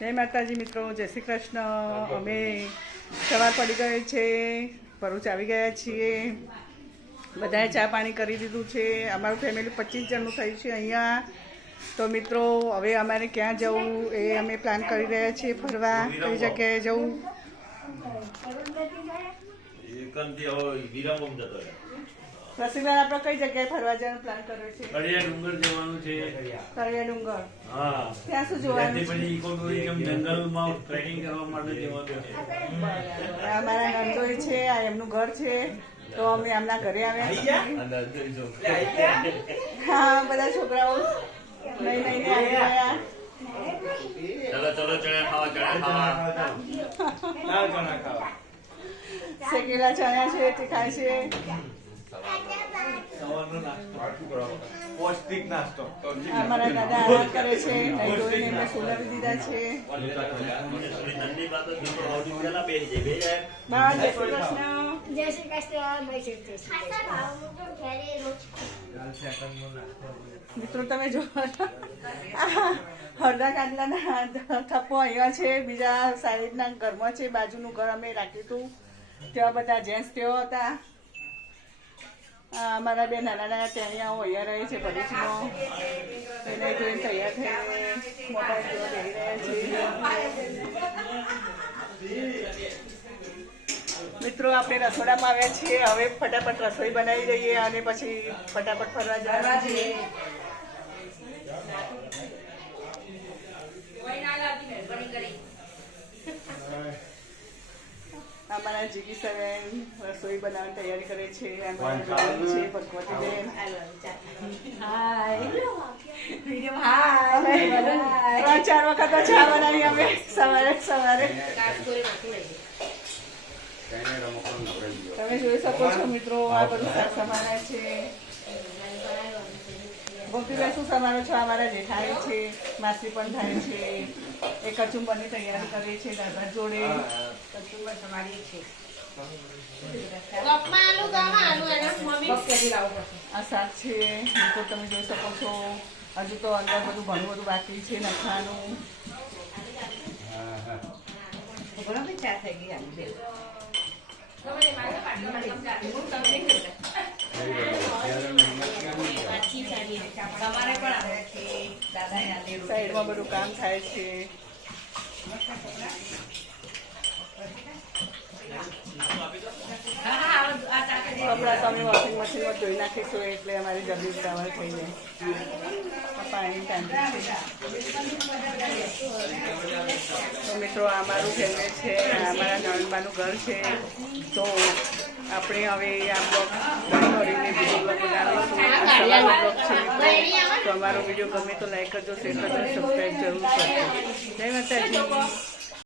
જય માતાજી મિત્રો, જય શ્રી કૃષ્ણ। અમે સવાર પડી ગઈ છે, ભરૂચ આવી ગયા છીએ। બધાએ ચા પાણી કરી દીધું છે। અમારું ફેમિલી 25 જણનું થયું છે અહીંયા। તો મિત્રો હવે અમારે ક્યાં જવું એ અમે પ્લાન કરી રહ્યા છીએ, ફરવા કઈ જગ્યાએ જવું। રસીભાઈ આપણે કઈ જગ્યાએ ફરવા જવાનું પ્લાન કર્યો છે? કરિયા ડુંગર જવાનું છે। કરિયા ડુંગર, હા, ત્યાં શું જોવાનું છે? પછી ઇકો ટુરિઝમ જંગલમાં ટ્રેકિંગ કરવા માટે જવાનું છે। અમારા નંદોઈ છે, આ એમનું ઘર છે, તો અમે એમના ઘરે આવ્યા છીએ। હા, બધા છોકરાઓ નહીં લઈને આવી ગયા। ચલો ચલો ચણા ખાવા શેકેલા ચણા છે તે ખાય છે। પૌષ્ટિક નાસ્તો અમારા દાદા આરામ કરે છે, નહીં ધોઈને એમને સુલાવી દીધા છે। બાવા જય શ્રી કૃષ્ણ। જય શ્રી કૃષ્ણ। મિત્રો તમે જો હળદા કાંદલાના થપ્પો અહીંયા છે, બીજા સાઈડના ઘરમાં છે, બાજુનું ઘર અમે રાખ્યું હતું, ત્યાં બધા જેન્ટ્સ તેઓ હતા। અમારા બે નાના નાના ટેણિયાઓ અહીંયા રહે છે ભરૂચમાં, એને જોઈને તૈયાર થઈને મોબાઈલ જોવા બેસી રહ્યા છે। મિત્રો આપણે રસોડામાં આવ્યા છીએ, હવે ફટાફટ રસોઈ બનાવી દઈએ અને પછી ફટાફટ ફરવા જવા છીએ। અમારા જીગી સરેન રસોઈ બનાવવાની તૈયારી કરે છે। અમારા છે ભગવતીબેન, ત્રણ ચાર વખત ચા બનાવી અમે સવારે સવારે। તમે જોઈ શકો છો મિત્રો, આ બધું શાક સમારા છે। ગોપીભાઈ શું સમારો છો? અમારા જેઠાણી છે, માસી પણ થાય છે, એ કચુંબરની તૈયારી કરે છે દાદા જોડે। આ શાક છે મિત્રો, તમે જોઈ શકો છો। હજુ તો અંદર બધું ઘણું બધું બાકી છે નખાનું। ચા થઈ ગઈ સાઈડમાં બધું કામ થાય છે। કપડા તો અમે વોશિંગ મશીનમાં ધોઈ નાખીશું એટલે અમારી જલ્દી કવર થઈ જાય। પાણી ટાંકી છે તો મિત્રો આ અમારું ફેમિલી છે, અમારા નણંદબાનું ઘર છે। તો આપણે હવે આ બ્લોગ કરીને બીજો બ્લોગ બનાવીશું। સવારનો બ્લોગ છે મિત્રો, તો અમારો વિડીયો ગમે તો લાઈક કરજો, શેર કરજો, સબસ્ક્રાઈબ જરૂર કરજો। જય માતાજી।